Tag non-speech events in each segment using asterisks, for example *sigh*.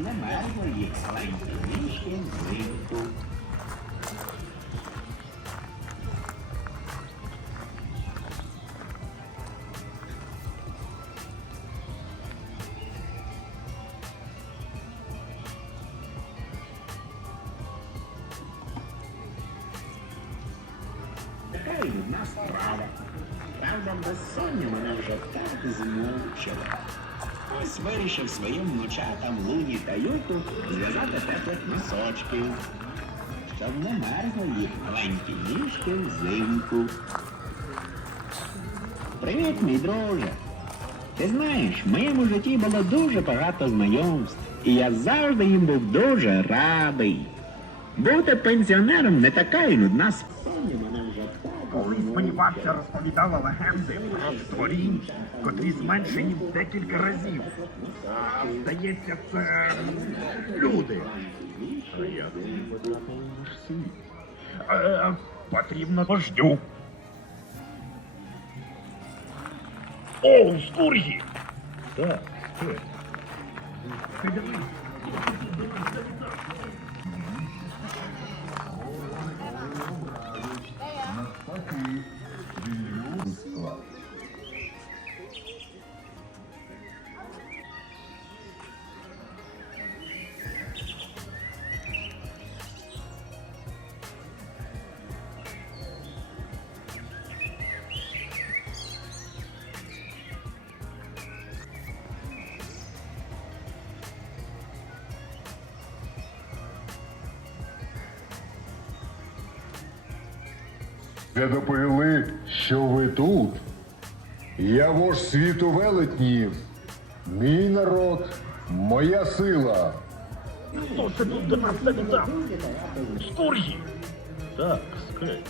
Щоб не мерзли їх ніжки взимку. Така і нудна справа. Правда, безсоння мене вже так змучила. Ось вирішив своїм внучатам Луні та Юку зв'язати теплих носочків, щоб не мерзли їх маленькі ніжки взимку. Привіт, мій друже. Ти знаєш, в моєму житті було дуже багато знайомств, і я завжди їм був дуже радий. Бути пенсіонером не така і нудна справа. Колись мені бабця розповідала легенди про створінь, котрі зменшені в декілька разів. Здається, це люди. А я думаю, світ. Е, потрібно вождю. О! Так, так. Ти дивись. Amen. Не доповіли, що ви тут. Я вож світу велетнів. Мій народ, моя сила. Хто це тут до нас завітав? Скургі! Так, скрей.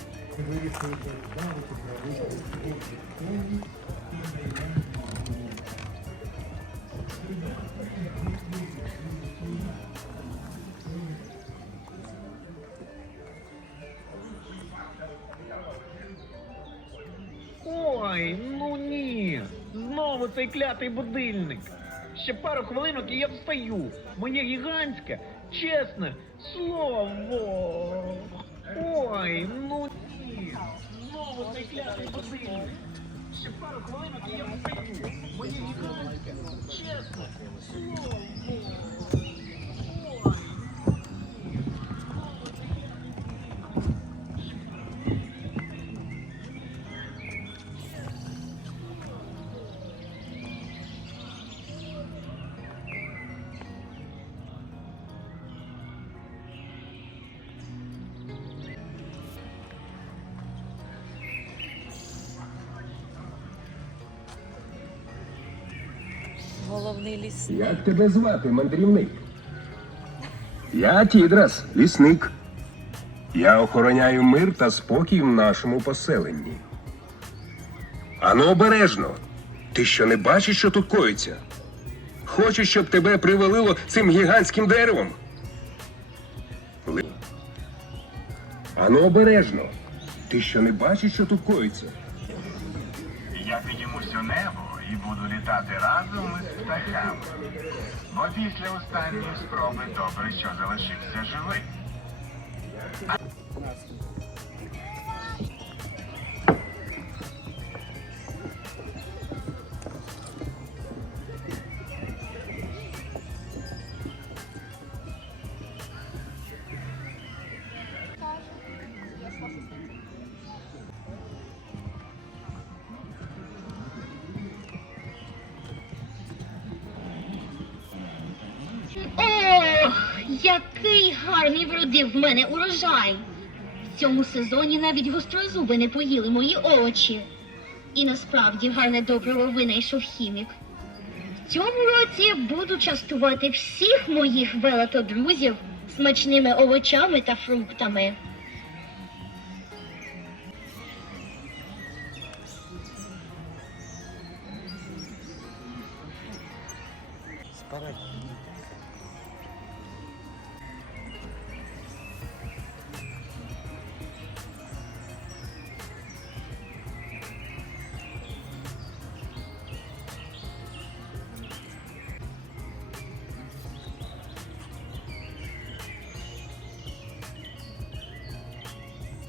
Ой, ну ні. Знову цей клятий будильник. Ще пару хвилинок і я встаю. Моє гігантське, чесне слово. Ой, ну ні. Знову цей клятий будильник. Ще пару хвилинок і я встаю. Моє гігантське, чесне слово. Головний лісник. Як тебе звати, мандрівник? Я Тідрас, лісник. Я охороняю мир та спокій в нашому поселенні. Ану обережно. Ти що не бачиш, що тут коїться? Хочеш, щоб тебе привалило цим гігантським деревом? Ану обережно. Ти що не бачиш, що тут коїться? Літати разом із птахами. Бо після останньої спроби добре, що залишився живий. Який гарний вродив в мене урожай. В цьому сезоні навіть гострозуби не поїли мої овочі. І насправді гарне добриво винайшов хімік. В цьому році буду частувати всіх моїх велотодрузів смачними овочами та фруктами.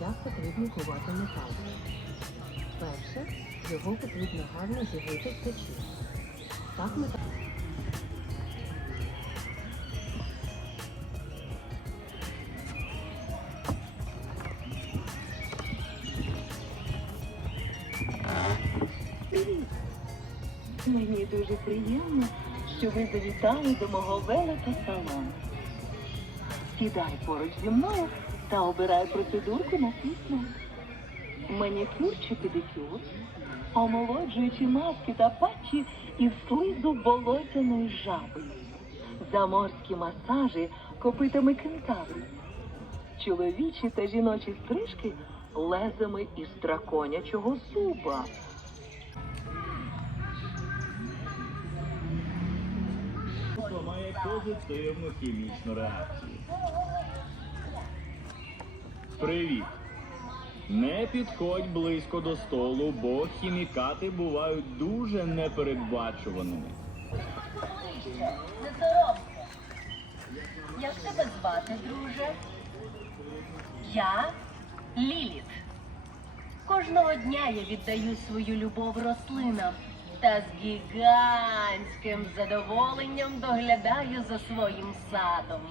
Як потрібно кувати метал. Перше, його потрібно гарно зігріти в печі. Так метал. Мені дуже приємно, що ви завітали до мого велика салону. Сідай поруч зі мною та обирай процедурку на свій смак. Манікюр чи педикюр, омолоджуючі маски та патчі із слизу болотяної жаби, заморські масажі копитами кентаврів, чоловічі та жіночі стрижки лезами із драконячого зуба. має позитивну хімічну реакцію. Привіт! Не підходь близько до столу, бо хімікати бувають дуже непередбачуваними. Як тебе звати, друже? Я Ліліт. Кожного дня я віддаю свою любов рослинам та з гігантським задоволенням доглядаю за своїм садом.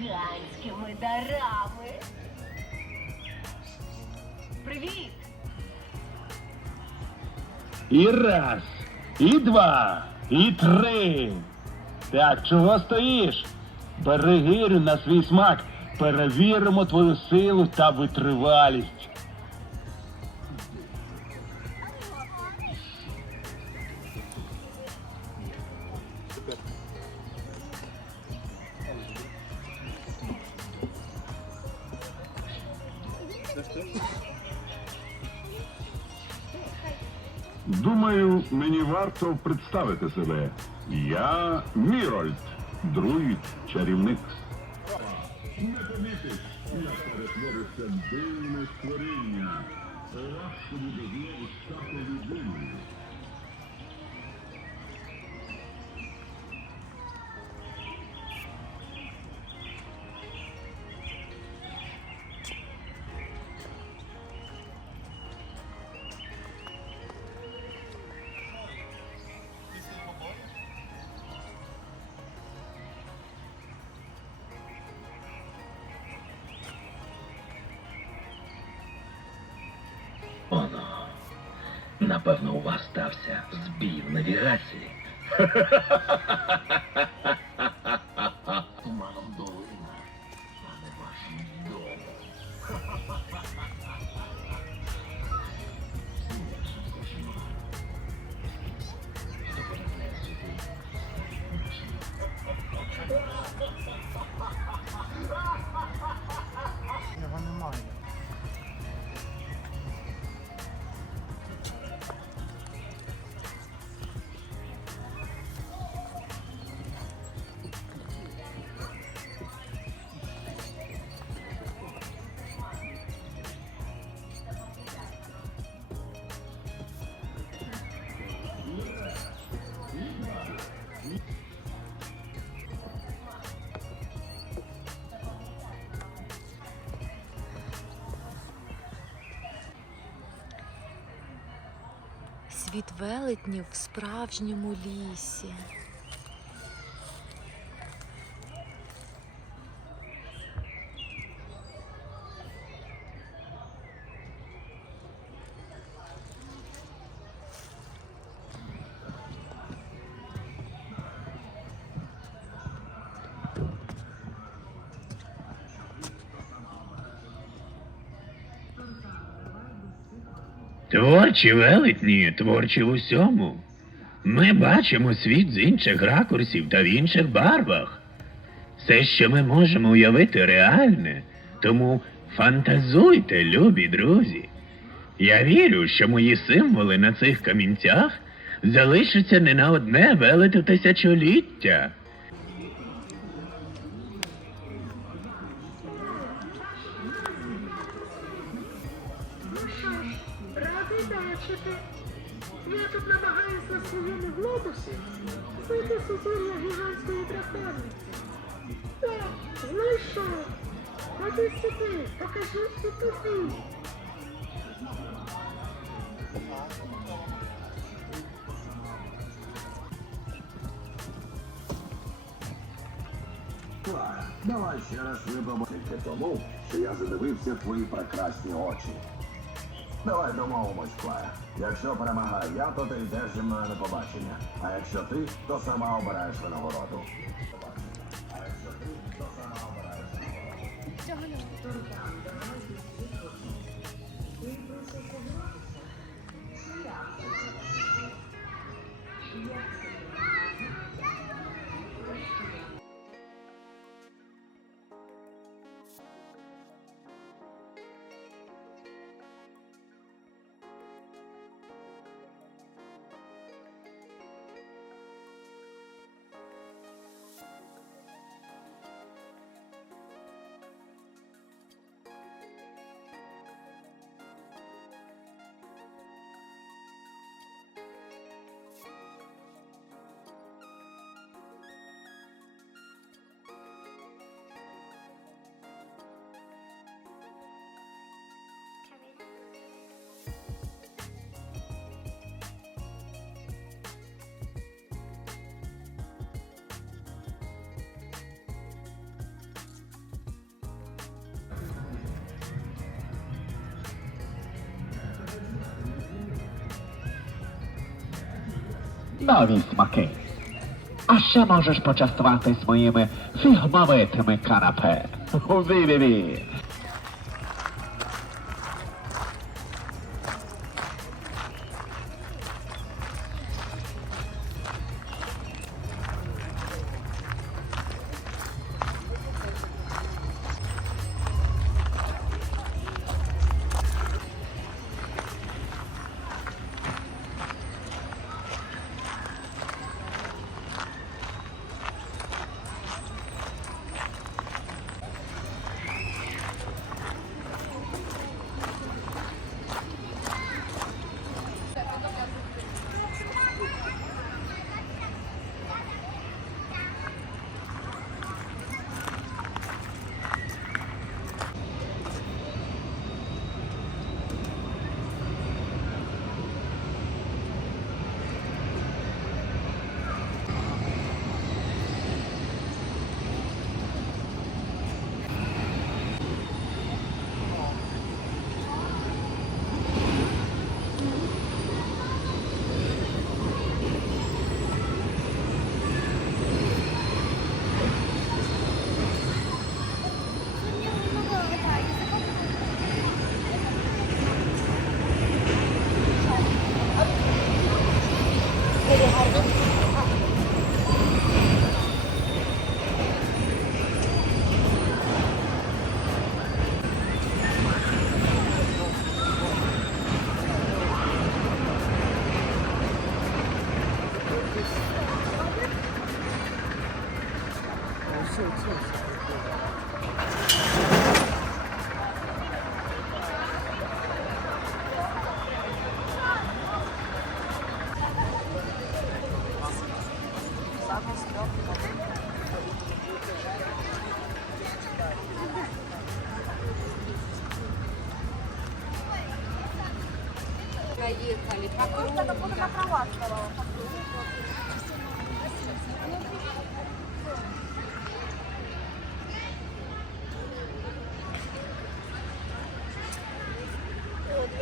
Гігантськими дарами. Привіт! І раз, і два, і три. Так, чого стоїш? Бери гирю на свій смак. Перевіримо твою силу та витривалість. Думаю, мені варто представити себе. Я Мірольд, друїд, чарівник. Не помітиш, як перетвориться дивне створіння. Легко буде знову стати людиною. Напевно, у вас стався збій в навігації. *laughs* Світ велетнів в справжньому лісі. Творчі велетні, творчі в усьому. Ми бачимо світ з інших ракурсів та в інших барвах. Все, що ми можемо уявити, реальне. Тому фантазуйте, любі друзі. Я вірю, що мої символи на цих камінцях залишаться не на одне велету тисячоліття. Сузір'я гігантської дракони. О, знайшов. Ходи сюди, покажи, що ти давай ще раз випробуй. Тільки тому, що я задивився твої прекрасні очі. Давай домовимось, Клара. Якщо перемагаю я, то ти йдеш зі мною на побачення. А якщо ти, то сама обираєш винагороду. Нові смаки. А ще можеш почастувати своїми фігмовитими канапе. Ві-ві-ві.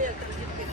voy a